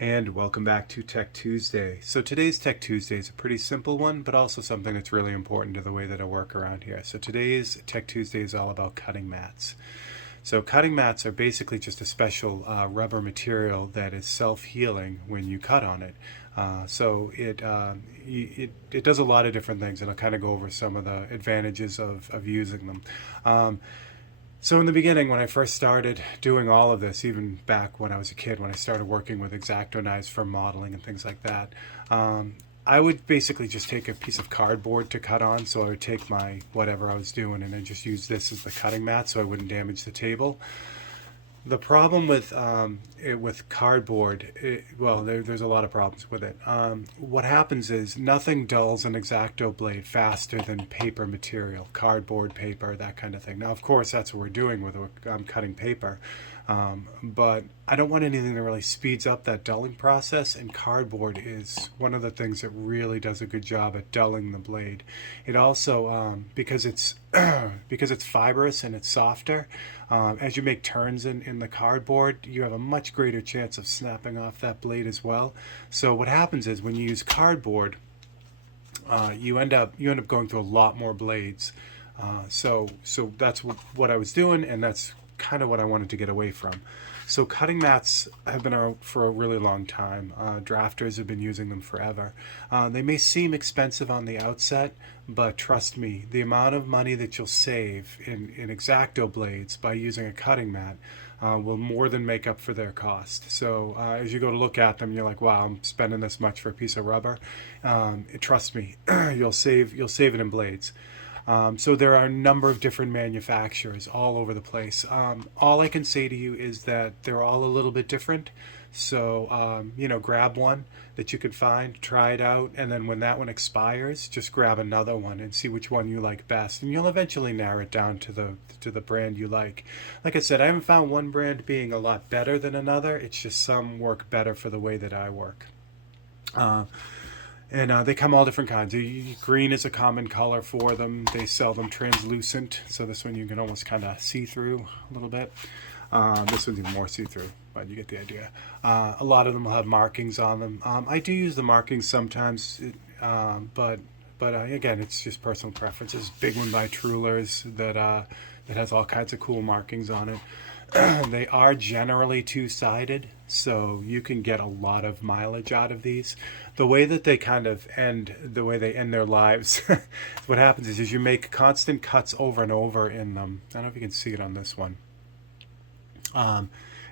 And welcome back to Tech Tuesday. So today's Tech Tuesday is a pretty simple one, but also something that's really important to the way that I work around here. So today's Tech Tuesday is all about cutting mats. So cutting mats are basically just a special rubber material that is self-healing when you cut on it. So it does a lot of different things, and I'll kind of go over some of the advantages of using them. So in the beginning, when I first started doing all of this, even back when I was a kid, when I started working with X-Acto knives for modeling and things like that, I would basically just take a piece of cardboard to cut on. So I would take my whatever I was doing and then just use this as the cutting mat so I wouldn't damage the table. The problem with cardboard, there's a lot of problems with it. What happens is nothing dulls an X-Acto blade faster than paper material, cardboard, paper, that kind of thing. Now, of course, that's what we're doing with cutting paper, but I don't want anything that really speeds up that dulling process, and cardboard is one of the things that really does a good job at dulling the blade. It also, because it's because it's fibrous and it's softer, as you make turns in the cardboard, you have a much greater chance of snapping off that blade as well. So what happens is when you use cardboard, you end up going through a lot more blades. So that's what I was doing, and that's kind of what I wanted to get away from. So cutting mats have been out for a really long time. Drafters have been using them forever. They may seem expensive on the outset, but trust me, the amount of money that you'll save in X-Acto blades by using a cutting mat will more than make up for their cost. So as you go to look at them, you're like, wow, I'm spending this much for a piece of rubber. Trust me, you'll save it in blades. So there are a number of different manufacturers all over the place. All I can say to you is that they're all a little bit different. So, grab one that you could find, try it out, and then when that one expires, just grab another one and see which one you like best. And you'll eventually narrow it down to the brand you like. Like I said, I haven't found one brand being a lot better than another. It's just some work better for the way that I work. And they come all different kinds. Green is a common color for them. They sell them translucent, so this one you can almost kind of see through a little bit. This one's even more see-through, but you get the idea. A lot of them will have markings on them. I do use the markings sometimes, but again, it's just personal preferences. Big one by Trulers that has all kinds of cool markings on it. They are generally two-sided, so you can get a lot of mileage out of these. The way that they the way they end their lives, what happens is you make constant cuts over and over in them. I don't know if you can see it on this one.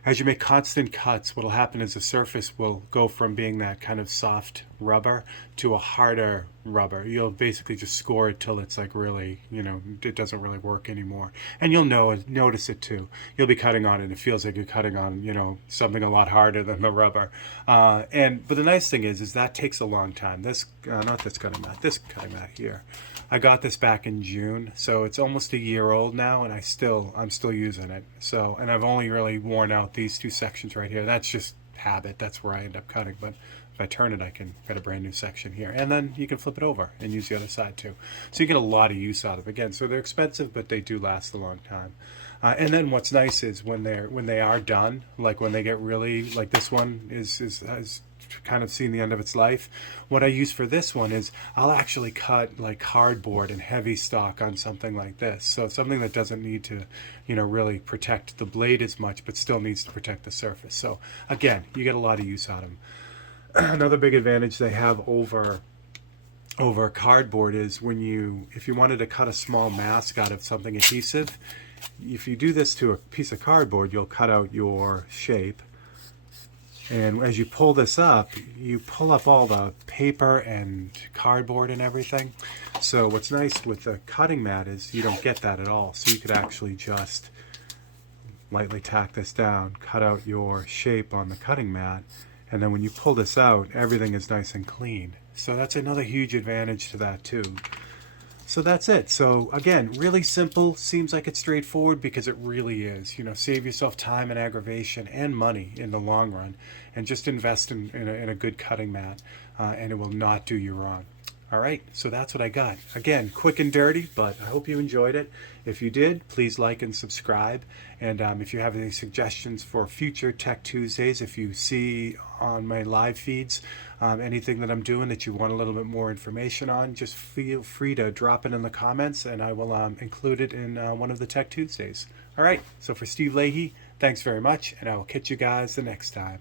As you make constant cuts, what will happen is the surface will go from being that kind of soft rubber to a harder rubber. You'll basically just score it till it's like really, it doesn't really work anymore. And you'll notice it too. You'll be cutting on it and it feels like you're cutting on, something a lot harder than the rubber. But the nice thing is that takes a long time. This cutting mat here. I got this back in June, so it's almost a year old now, and I'm still using it. So, and I've only really worn out these two sections right here. That's just habit. That's where I end up cutting. But if I turn it, I can get a brand new section here, and then you can flip it over and use the other side too. So you get a lot of use out of it. Again, so they're expensive, but they do last a long time. And then what's nice is when they are done, like when they get really, like this one has kind of seen the end of its life. What I use for this one is I'll actually cut like cardboard and heavy stock on something like this. So something that doesn't need to, really protect the blade as much, but still needs to protect the surface. So again, you get a lot of use out of them. Another big advantage they have over cardboard is if you wanted to cut a small mask out of something adhesive, if you do this to a piece of cardboard, you'll cut out your shape. And as you pull this up, you pull up all the paper and cardboard and everything. So what's nice with the cutting mat is you don't get that at all. So you could actually just lightly tack this down, cut out your shape on the cutting mat, and then when you pull this out, everything is nice and clean. So that's another huge advantage to that too. So that's it. So again, really simple. Seems like it's straightforward because it really is. Save yourself time and aggravation and money in the long run, and just invest in a good cutting mat, and it will not do you wrong. All right, so that's what I got. Again, quick and dirty, but I hope you enjoyed it. If you did, please like and subscribe. And if you have any suggestions for future Tech Tuesdays, if you see on my live feeds anything that I'm doing that you want a little bit more information on, just feel free to drop it in the comments and I will include it in one of the Tech Tuesdays. All right, so for Steve Leahy, thanks very much, and I will catch you guys the next time.